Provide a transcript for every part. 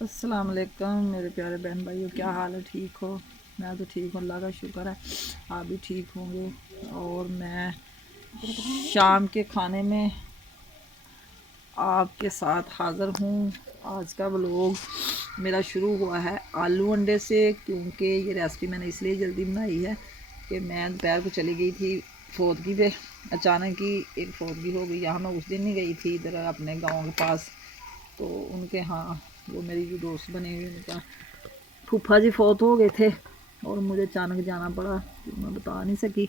अस्सलाम वालेकुम मेरे प्यारे बहन भाइयों, क्या हाल है? ठीक हो? मैं तो ठीक हूँ, अल्लाह का शुक्र है। आप भी ठीक होंगे। और मैं शाम के खाने में आपके साथ हाज़िर हूँ। आज का व्लॉग मेरा शुरू हुआ है आलू अंडे से, क्योंकि ये रेसिपी मैंने इसलिए जल्दी बनाई है कि मैं दोपहर को चली गई थी फौतगी पे। अचानक ही एक फौतगी हो गई। यहाँ मैं उस दिन नहीं गई थी इधर अपने गाँव के पास, तो उनके यहाँ वो मेरी जो दोस्त बनी हुई उनका फूफा जी फौत हो गए थे और मुझे अचानक जाना पड़ा, तो मैं बता नहीं सकी।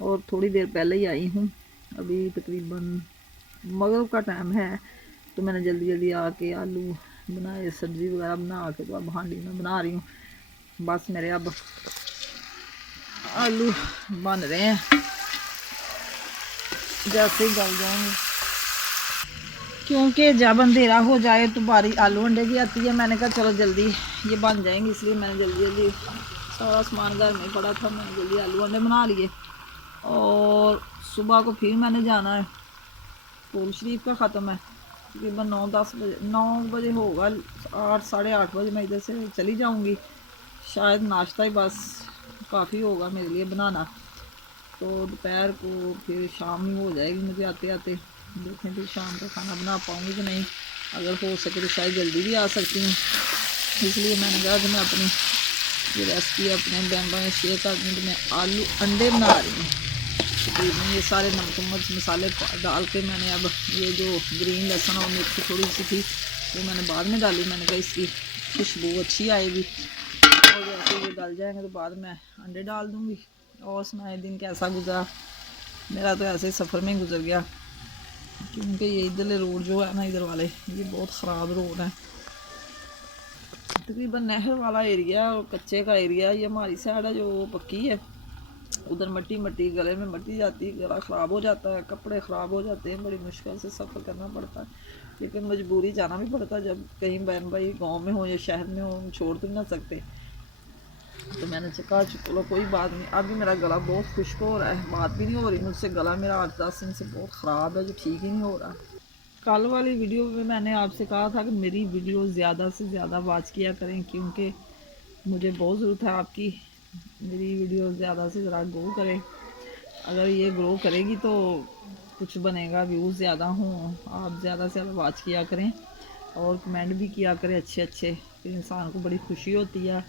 और थोड़ी देर पहले ही आई हूँ, अभी तकरीबन मगरिब का टाइम है, तो मैंने जल्दी जल्दी आके आलू बनाए, सब्ज़ी वगैरह बना के तो अब हांडी में बना रही हूँ। बस मेरे अब आलू बन रहे हैं, जैसे ही गल जाएंगे, क्योंकि जब अंधेरा हो जाए तो बारी आलू अंडे की आती है। मैंने कहा चलो जल्दी ये बन जाएंगे, इसलिए मैंने जल्दी जल्दी सारा सामान घर में पड़ा था, मैंने जल्दी आलू अंडे बना लिए। और सुबह को फिर मैंने जाना है, फूल शरीफ का ख़त्म है, तकरीबन 9 बजे होगा, 8 साढ़े 8 बजे मैं इधर से चली जाऊंगी। शायद नाश्ता ही बस काफ़ी होगा मेरे लिए बनाना, तो दोपहर को फिर शाम ही हो जाएगी मुझे आते आते। देखें फिर शाम का खाना बना पाऊँगी कि नहीं, अगर हो सके तो शायद जल्दी भी आ सकती हूँ। इसलिए मैंने कहा कि मैं अपनी ये रेसिपी अपने बहन में शेयर कर दूँ। तो मैं आलू अंडे बना रही हूँ तकरीबन। ये सारे नमक मिर्च मसाले डाल के मैंने अब ये जो ग्रीन लहसुन और मिर्ची थोड़ी सी थी वो मैंने बाद में डाली। मैंने कहा इसकी खुशबू अच्छी आएगी, और जैसे ये गल जाएंगे तो बाद में अंडे डाल दूँगी। और सुनाए दिन कैसा गुजरा? मेरा तो ऐसे ही सफ़र में गुजर गया, क्योंकि ये इधर रोड जो है ना, इधर वाले ये बहुत ख़राब रोड है। तकरीबन नहर वाला एरिया और कच्चे का एरिया, ये हमारी साइड है जो पक्की है, उधर मट्टी मट्टी, गले में मट्टी जाती है, गला ख़राब हो जाता है, कपड़े ख़राब हो जाते हैं, बड़ी मुश्किल से सफ़र करना पड़ता है। लेकिन मजबूरी जाना भी पड़ता है, जब कहीं बहन भाई गांव में हो या शहर में हो, हम छोड़ तो नहीं ना सकते। तो मैंने कहा चलो कोई बात नहीं। अभी मेरा गला बहुत खुश्क हो रहा है, बात भी नहीं हो रही मुझसे, गला मेरा 8-10 दिन से बहुत ख़राब है, जो ठीक ही नहीं हो रहा। कल वाली वीडियो में मैंने आपसे कहा था कि मेरी वीडियो ज़्यादा से ज़्यादा वॉच किया करें, क्योंकि मुझे बहुत ज़रूरत है आपकी। मेरी वीडियो ज़्यादा से ज़्यादा ग्रो करे, अगर ये ग्रो करेगी तो कुछ बनेगा, व्यूज़ ज़्यादा हों, आप ज़्यादा से ज़्यादा वॉच किया करें और कमेंट भी किया करें अच्छे अच्छे। फिर इंसान को बड़ी खुशी होती है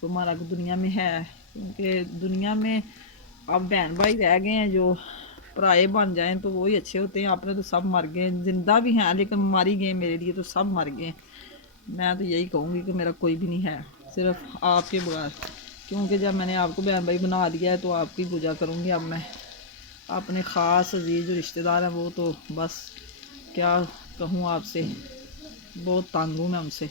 कि हमारा दुनिया में है, क्योंकि दुनिया में अब बहन भाई रह गए हैं, जो पराए बन जाएं तो वही अच्छे होते हैं। अपने तो सब मर गए, ज़िंदा भी हैं लेकिन मर ही गए, मेरे लिए तो सब मर गए। मैं तो यही कहूँगी कि मेरा कोई भी नहीं है, सिर्फ आपके बगैर, क्योंकि जब मैंने आपको बहन भाई बना दिया है तो आपकी पूजा करूँगी अब मैं। अपने ख़ास अजीज़ जो रिश्तेदार हैं वो तो बस क्या कहूँ आपसे, बहुत तंग हूँ मैं उनसे।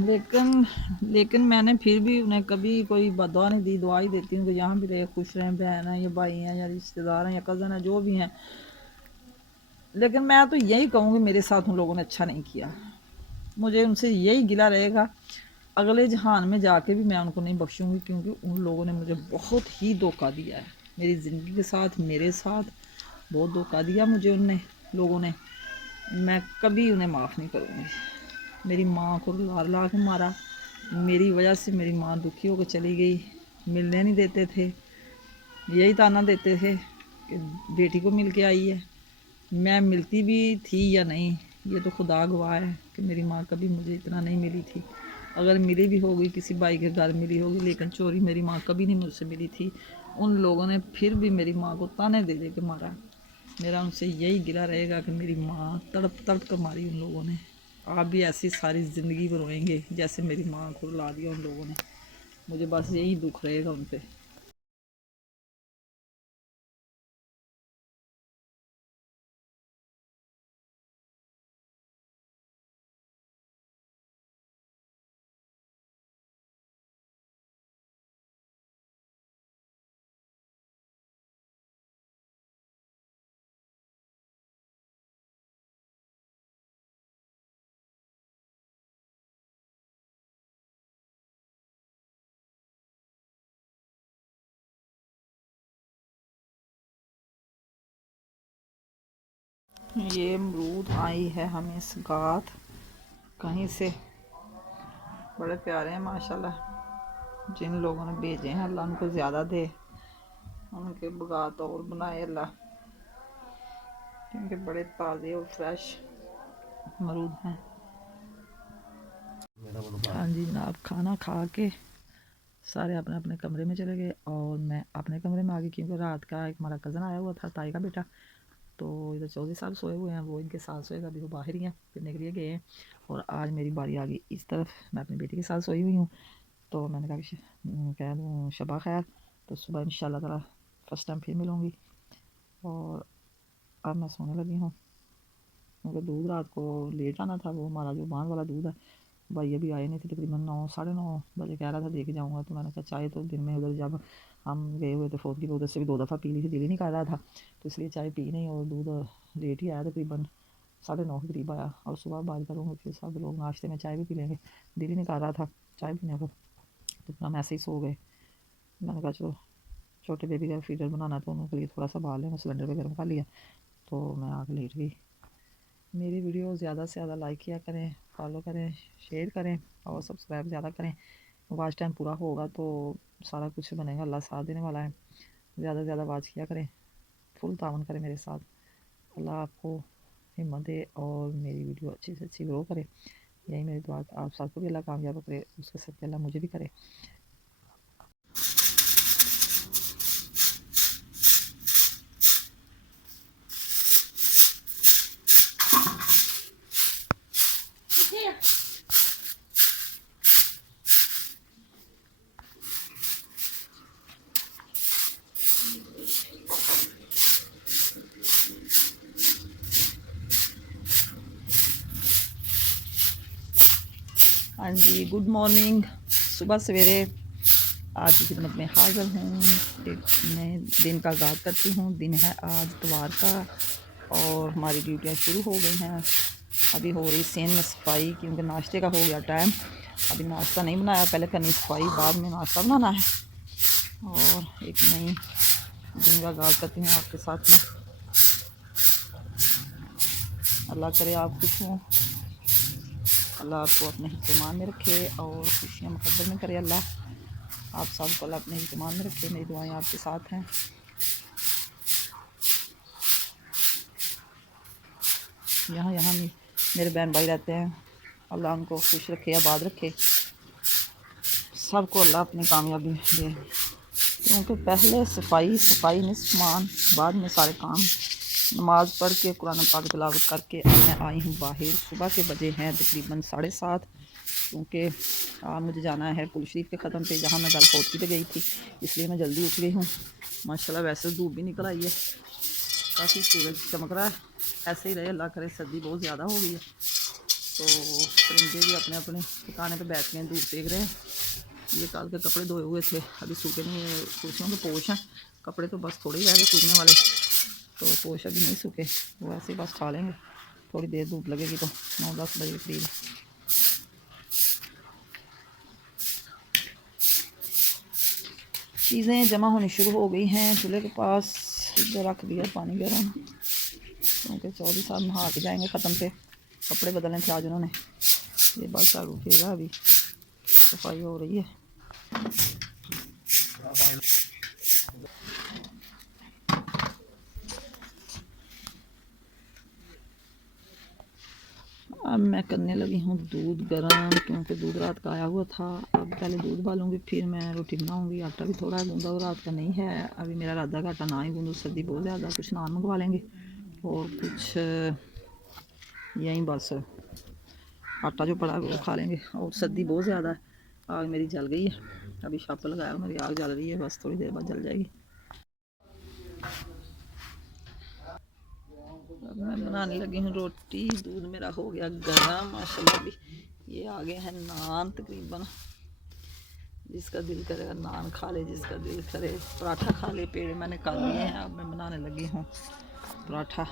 लेकिन लेकिन मैंने फिर भी उन्हें कभी कोई बददुआ नहीं दी, दुआ ही देती हूँ कि यहाँ भी रहे, खुश रहें, बहन हैं या भाई हैं या रिश्तेदार हैं या कज़न हैं, जो भी हैं। लेकिन मैं तो यही कहूँगी मेरे साथ उन लोगों ने अच्छा नहीं किया, मुझे उनसे यही गिला रहेगा। अगले जहान में जाके भी मैं उनको नहीं बख्शूँगी, क्योंकि उन लोगों ने मुझे बहुत ही धोखा दिया है मेरी ज़िंदगी के साथ, मेरे साथ बहुत धोखा दिया मुझे उनने लोगों ने। मैं कभी उन्हें माफ़ नहीं करूँगी। मेरी माँ को रुला रुला के मारा, मेरी वजह से मेरी माँ दुखी होकर चली गई, मिलने नहीं देते थे, यही ताना देते थे कि बेटी को मिल के आई है। मैं मिलती भी थी या नहीं ये तो खुदा गवाह है कि मेरी माँ कभी मुझे इतना नहीं मिली थी। अगर मिली भी होगी किसी भाई के घर मिली होगी, लेकिन चोरी मेरी माँ कभी नहीं मुझसे मिली थी। उन लोगों ने फिर भी मेरी माँ को ताने दे दे के मारा। मेरा उनसे यही गिला रहेगा कि मेरी माँ तड़प तड़प कर मारी उन लोगों ने। आप भी ऐसी सारी ज़िंदगी रोएंगे जैसे मेरी माँ को रुला दिया उन लोगों ने। मुझे बस यही दुख रहेगा उन पर। ये अमरूद आई है हमें सगात कहीं से, बड़े प्यारे हैं माशाल्लाह। जिन लोगों ने भेजे हैं अल्लाह उनको ज़्यादा दे, उनके बगात और बनाए अल्लाह, क्योंकि बड़े ताज़े और फ्रेश अमरूद हैं। हाँ जी जनाब, खाना खा के सारे अपने अपने कमरे में चले गए और मैं अपने कमरे में आ गई, क्योंकि रात का एक हमारा कज़न आया हुआ था, ताई का बेटा। तो इधर चौधरी साहब सोए हुए हैं, वो इनके साथ सोएगा, अभी वो बाहर ही हैं, फिरने के लिए गए हैं। और आज मेरी बारी आ गई इस तरफ, मैं अपनी बेटी के साथ सोई हुई हूँ। तो मैंने कहा कि कह दूँ शबा खैर, तो सुबह इंशाल्लाह ताला फर्स्ट टाइम फिर मिलूँगी। और अब मैं सोने लगी हूँ, क्योंकि दूध रात को लेट आना था, वो हमारा जो बांध वाला दूध है, भाई अभी आए नहीं थे, तकरीबन 9 साढ़े 9 बजे कह रहा था लेके जाऊँगा। तो मैंने कहा चाय तो दिन में उधर जब हम गए हुए थे फ़ोन की, उधर से भी 2 दफ़ा पी ली थी, दिल ही नहीं कर रहा था, तो इसलिए चाय पी नहीं, और दूध लेट ही आया, तकरीबन 9:30 के करीब आया। और सुबह बात करूँगी फिर सब लोग नाश्ते में चाय भी पी लेंगे, दिल ही नहीं कर रहा था चाय पीने को, तो हम ऐसे ही सो गए। मैंने कहा चलो छोटे बेबी का फीडर बनाना, तो उनके लिए थोड़ा सा बाल है, सिलेंडर पर गर्म कर लिया, तो मैं आके लेट गई। मेरी वीडियो ज़्यादा से ज़्यादा लाइक किया करें, फॉलो करें, शेयर करें और सब्सक्राइब ज़्यादा करें। वॉच टाइम पूरा होगा तो सारा कुछ बनेगा, अल्लाह साथ देने वाला है। ज़्यादा से ज़्यादा वॉच किया करें, फुल तावन करें मेरे साथ। अल्लाह आपको हिम्मत दे और मेरी वीडियो अच्छी से अच्छी ग्रो करे, यही मेरी दुआ। आप सबको भी अल्लाह कामयाब करे, उसके सदक़े अल्लाह मुझे भी करे। हाँ जी, गुड मॉर्निंग। सुबह सवेरे आज की खिदमत में हाज़िर हूँ। एक नए दिन का आगाज़ करती हूँ। दिन है आज इतवार का और हमारी ड्यूटियाँ शुरू हो गई हैं। अभी हो रही सेन में सफाई, क्योंकि नाश्ते का हो गया टाइम। अभी नाश्ता नहीं बनाया, पहले करनी सफाई, बाद में नाश्ता बनाना है। और एक नई दिन का आगाज़ करती हूँ आपके साथ में। अल्लाह करे आप खुश हों, अल्लाह आपको अपने हिफ्ज़-ए-मान में रखे और खुशियाँ मुक़द्दर में करे। अल्लाह आप सबको अल्लाह अपने हिफ्ज़-ए-मान में रखे। मेरी दुआएं आपके साथ हैं। यहाँ मेरे बहन भाई रहते हैं, अल्लाह उनको खुश रखे, आबाद रखे, सबको अल्लाह अपनी कामयाबी दे। क्योंकि पहले सफाई निस्फ़ ईमान, बाद में सारे काम। नमाज़ पढ़ के कुरान पाक तिलावत करके मैं आई हूँ बाहर। सुबह के बजे हैं तकरीबन 7:30, क्योंकि मुझे जाना है पुल शरीफ के ख़त्म पे, जहाँ मैं कल फोटकी पे गई थी, इसलिए मैं जल्दी उठ गई हूँ। माशाल्लाह वैसे धूप भी निकल आई है, काफ़ी सूरज चमक रहा है। ऐसे ही रहे, अल्लाह करे। सर्दी बहुत ज़्यादा हो गई है, तो परिंदे भी अपने अपने ठिकाने पे बैठ के धूप सेक रहे हैं। ये कल के कपड़े धोए हुए थे, अभी सूखे नहीं। कुर्सियों के पोश हैं, कपड़े तो बस थोड़े ही रह गए सूखने वाले, तो पोश अभी नहीं सूखे, वो ऐसे ही बस खा लेंगे। थोड़ी देर धूप लगेगी तो 9-10 बजे के करीब। चीज़ें जमा होनी शुरू हो गई हैं। चूल्हे के पास इधर रख दिया पानी गर्म, क्योंकि चौधरी साहब नहा के जाएंगे ख़त्म पे। कपड़े बदलने थे आज उन्होंने। ये बस झाड़ू फेरा, अभी सफाई हो रही है। अब मैं करने लगी हूँ दूध गर्म, क्योंकि दूध रात का आया हुआ था। अब पहले दूध डालूँगी, फिर मैं रोटी बनाऊँगी। आटा भी थोड़ा गूंदा और रात का नहीं है। अभी मेरा इरादा का आटा ना ही गूंदू, सर्दी बहुत ज़्यादा। कुछ नान मंगवा लेंगे और कुछ यहीं बस आटा जो पड़ा है वो खा लेंगे। और सर्दी बहुत ज़्यादा है। आग मेरी जल गई है, अभी छापा लगाया, मेरी आग जल रही है, बस थोड़ी देर बाद जल जाएगी। अब मैं बनाने लगी हूँ रोटी। दूध मेरा हो गया गर्म माशाल्लाह। भी ये आ गए हैं नान, तकरीबन जिसका दिल करेगा नान खा ले, जिसका दिल करे पराठा खा ले। पेड़े मैंने कर लिए हैं, अब मैं बनाने लगी हूँ पराठा।